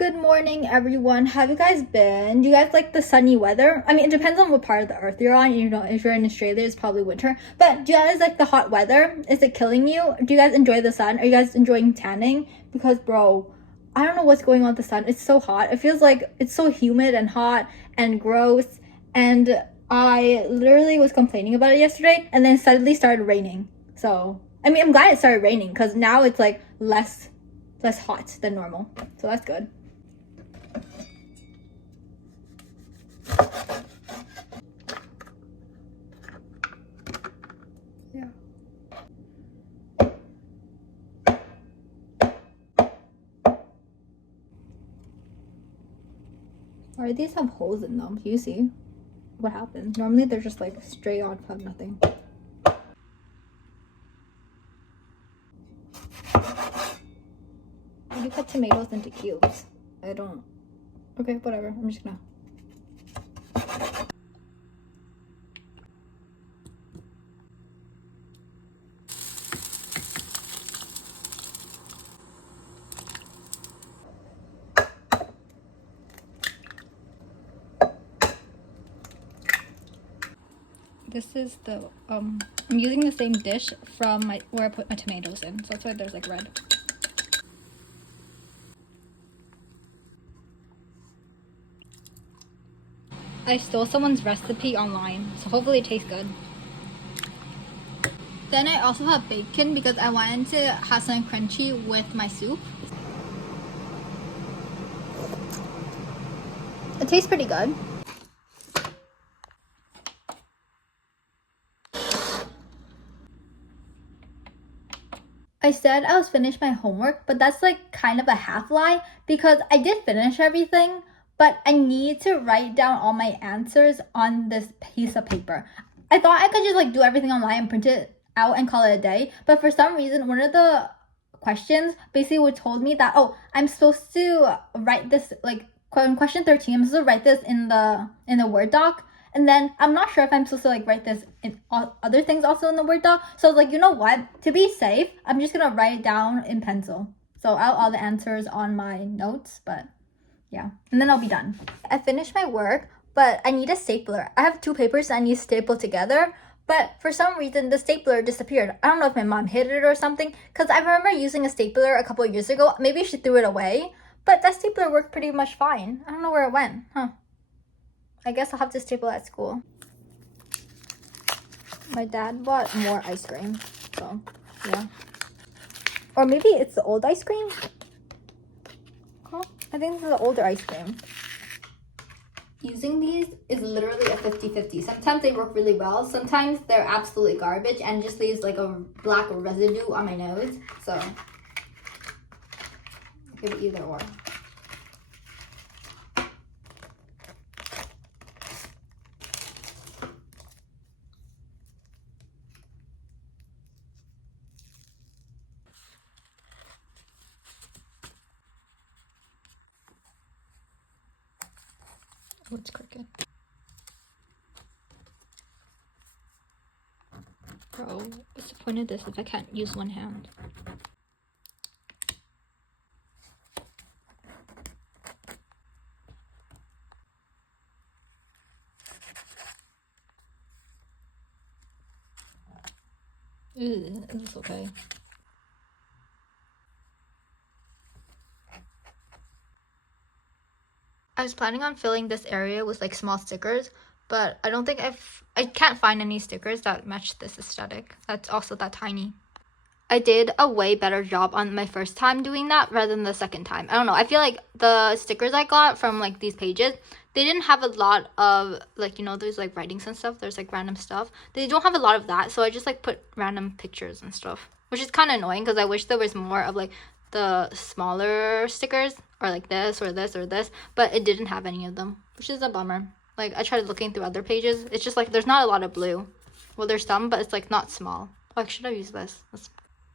Good morning, everyone. How have you guys been? Do you guys like the sunny weather? I mean, it depends on what part of the earth you're on. You know, if you're in Australia, it's probably winter. But do you guys like the hot weather? Is it killing you? Do you guys enjoy the sun? Are you guys enjoying tanning? Because, bro, I don't know what's going on with the sun. It's so hot. It feels like it's so humid and hot and gross. And I literally was complaining about it yesterday, and then suddenly started raining. So, I mean, I'm glad it started raining because now it's like less hot than normal. So that's good. Yeah. Why these have holes in them? Do you see what happened? Normally they're just like straight on from nothing. You cut tomatoes into cubes. I don't. Okay, whatever. I'm just gonna. This is the I'm using the same dish from where I put my tomatoes in, so that's why there's like red. I stole someone's recipe online, so hopefully it tastes good. Then I also have bacon because I wanted to have something crunchy with my soup. It tastes pretty good. I said I was finished my homework, but that's like kind of a half lie because I did finish everything, but I need to write down all my answers on this piece of paper. I thought I could just like do everything online and print it out and call it a day, but for some reason, one of the questions basically told me that, oh, I'm supposed to write this like question 13, I'm supposed to write this in the Word doc. And then I'm not sure if I'm supposed to like write this in other things also in the Word doc. So I was like, you know what? To be safe, I'm just gonna write it down in pencil. So I'll all the answers on my notes, but yeah. And then I'll be done. I finished my work, but I need a stapler. I have two papers I need to staple together, but for some reason the stapler disappeared. I don't know if my mom hid it or something, because I remember using a stapler a couple of years ago. Maybe she threw it away, but that stapler worked pretty much fine. I don't know where it went, huh? I guess I'll have to staple at school. My dad bought more ice cream, so yeah. Or maybe it's the old ice cream? Huh? I think this is the older ice cream. Using these is literally a 50-50. Sometimes they work really well, sometimes they're absolutely garbage and just leaves like a black residue on my nose. So, give it either or. Oh, it's crooked. Bro, what's the point of this if I can't use one hand? Ew, it's okay. I was planning on filling this area with like small stickers, but I don't think I can't find any stickers that match this aesthetic. That's also that tiny. I did a way better job on my first time doing that rather than the second time. I don't know. I feel like the stickers I got from like these pages, they didn't have a lot of like, you know, there's like writings and stuff. There's like random stuff. They don't have a lot of that. So I just like put random pictures and stuff, which is kind of annoying because I wish there was more of like the smaller stickers or like this or this or this, but it didn't have any of them, which is a bummer. Like I tried looking through other pages. It's just like there's not a lot of blue. Well, there's some, but it's like not small. Like, should I use this?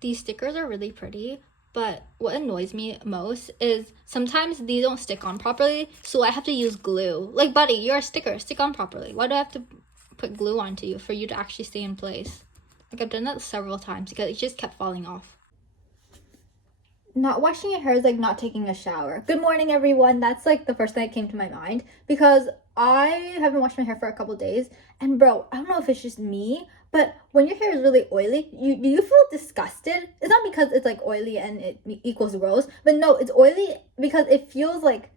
These stickers are really pretty, but what annoys me most is sometimes these don't stick on properly, so I have to use glue. Like, buddy, you're a sticker. Stick on properly. Why do I have to put glue onto you for you to actually stay in place? Like, I've done that several times because it just kept falling off. not washing your hair is like not taking a shower. Good morning, everyone. That's like the first thing that came to my mind because I haven't washed my hair for a couple days, and bro, I don't know if it's just me, but when your hair is really oily, you feel disgusted. It's not because it's like oily and it equals gross, but no, it's oily because it feels like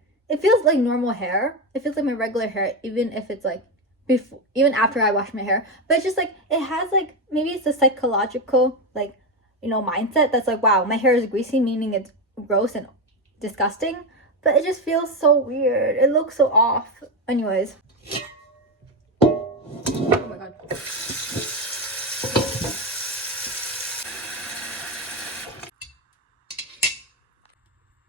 normal hair. It feels like my regular hair, even if it's like before, even after I wash my hair. But it's just like it has like maybe it's a psychological like mindset that's like, wow, my hair is greasy, meaning it's gross and disgusting. But it just feels so weird. It looks so off. Anyways. Oh my god.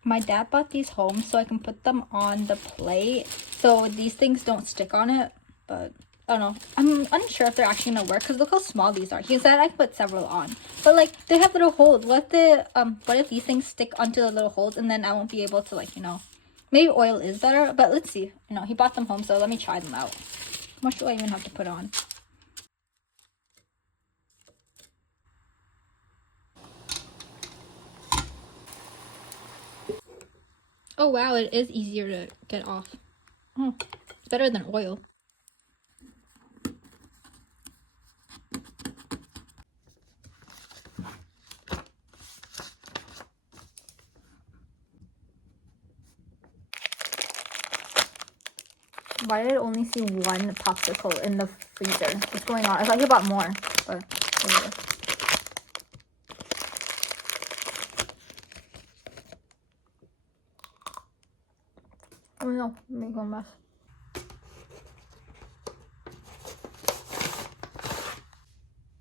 My dad bought these home so I can put them on the plate so these things don't stick on it. But I don't know. I'm unsure if they're actually gonna work because look how small these are. He said I could put several on, but like they have little holes. What if these things stick onto the little holes and then I won't be able to maybe oil is better. But let's see. He bought them home, so let me try them out. How much do I even have to put on? Oh wow, it is easier to get off. Oh, it's better than oil. Why did I only see one popsicle in the freezer? What's going on? I thought you bought more, but whatever. Oh no, make a mess.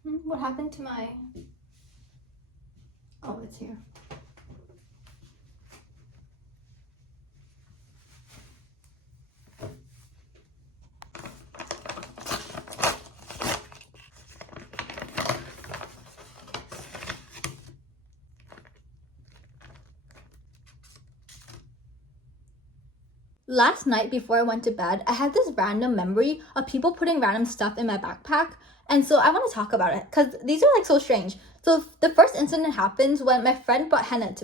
What happened to my... Oh, it's here. Last night before I went to bed, I had this random memory of people putting random stuff in my backpack. And so I want to talk about it because these are like so strange. So the first incident happens when my friend brought henna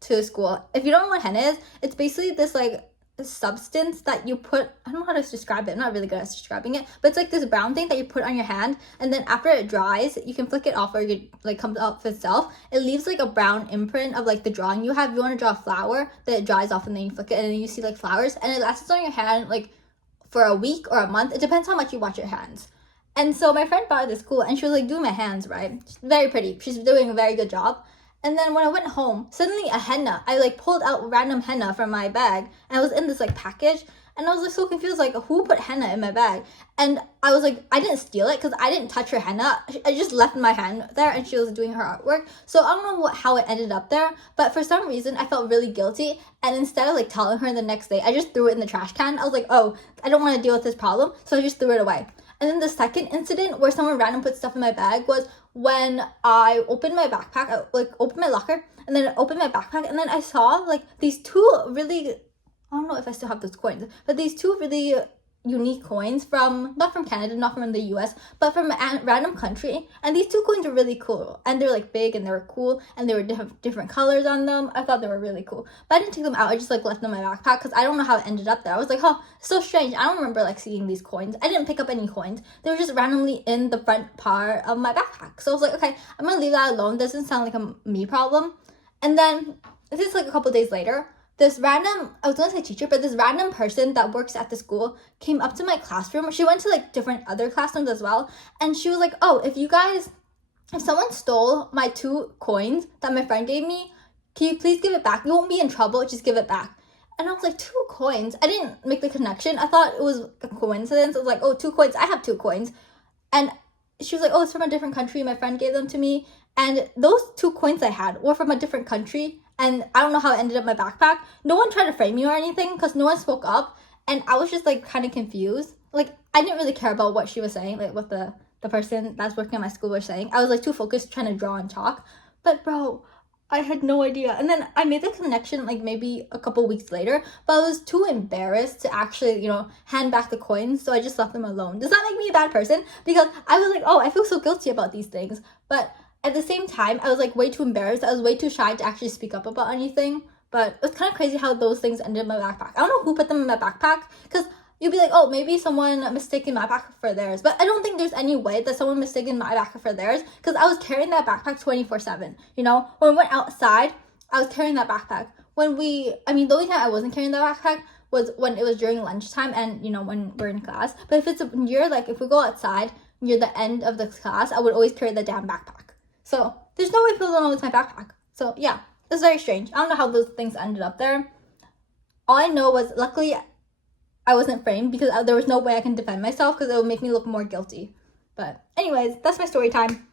to school. If you don't know what henna is, it's basically this like substance that you put, I don't know how to describe it, I'm not really good at describing it, but it's like this brown thing that you put on your hand, and then after it dries you can flick it off or it like comes off itself. It leaves like a brown imprint of like the drawing you have. If you want to draw a flower, then it dries off and then you flick it and then you see like flowers, and it lasts on your hand like for a week or a month. It depends how much you wash your hands. And so my friend bought it to school and she was like doing my hands, right? She's very pretty, she's doing a very good job. And then when I went home, suddenly a henna, I like pulled out random henna from my bag and it was in this like package. And I was like so confused, like who put henna in my bag? And I was like, I didn't steal it because I didn't touch her henna. I just left my hand there and she was doing her artwork. So I don't know how it ended up there, but for some reason I felt really guilty. And instead of like telling her the next day, I just threw it in the trash can. I was like, oh, I don't want to deal with this problem. So I just threw it away. And then the second incident where someone random put stuff in my bag was when I opened my backpack, I like opened my locker and then I opened my backpack and then I saw like these two really, I don't know if I still have those coins, but these two really unique coins from, not from Canada, not from the US, but from a random country. And these two coins were really cool. And they're like big and they were cool and they were different colors on them. I thought they were really cool. But I didn't take them out. I just like left them in my backpack because I don't know how it ended up there. I was like, huh, so strange. I don't remember like seeing these coins. I didn't pick up any coins. They were just randomly in the front part of my backpack. So I was like, okay, I'm gonna leave that alone. Doesn't sound like a me problem. And then this is like a couple days later, this random, I was gonna say teacher, but this random person that works at the school came up to my classroom. She went to like different other classrooms as well. And she was like, oh, if someone stole my 2 coins that my friend gave me, can you please give it back? You won't be in trouble, just give it back. And I was like, 2 coins? I didn't make the connection. I thought it was a coincidence. I was like, oh, 2 coins, I have 2 coins. And she was like, oh, it's from a different country. My friend gave them to me. And those 2 coins I had were from a different country. And I don't know how it ended up in my backpack. No one tried to frame me or anything because no one spoke up. And I was just like kind of confused. Like I didn't really care about what she was saying, like what the person that's working at my school was saying. I was like too focused trying to draw and talk. But bro, I had no idea. And then I made the connection like maybe a couple weeks later, but I was too embarrassed to actually, hand back the coins. So I just left them alone. Does that make me a bad person? Because I was like, oh, I feel so guilty about these things. But at the same time, I was like way too embarrassed. I was way too shy to actually speak up about anything. But it was kind of crazy how those things ended in my backpack. I don't know who put them in my backpack, because you'd be like, oh, maybe someone mistaken my backpack for theirs. But I don't think there's any way that someone mistaken my backpack for theirs, because I was carrying that backpack 24/7. You know, when we went outside, I was carrying that backpack. The only time I wasn't carrying that backpack was when it was during lunchtime and, you know, when we're in class. But if if we go outside near the end of the class, I would always carry the damn backpack. So there's no way people don't know it's my backpack. So yeah, it's very strange. I don't know how those things ended up there. All I know was, luckily, I wasn't framed, because there was no way I can defend myself, because it would make me look more guilty. But anyways, that's my story time.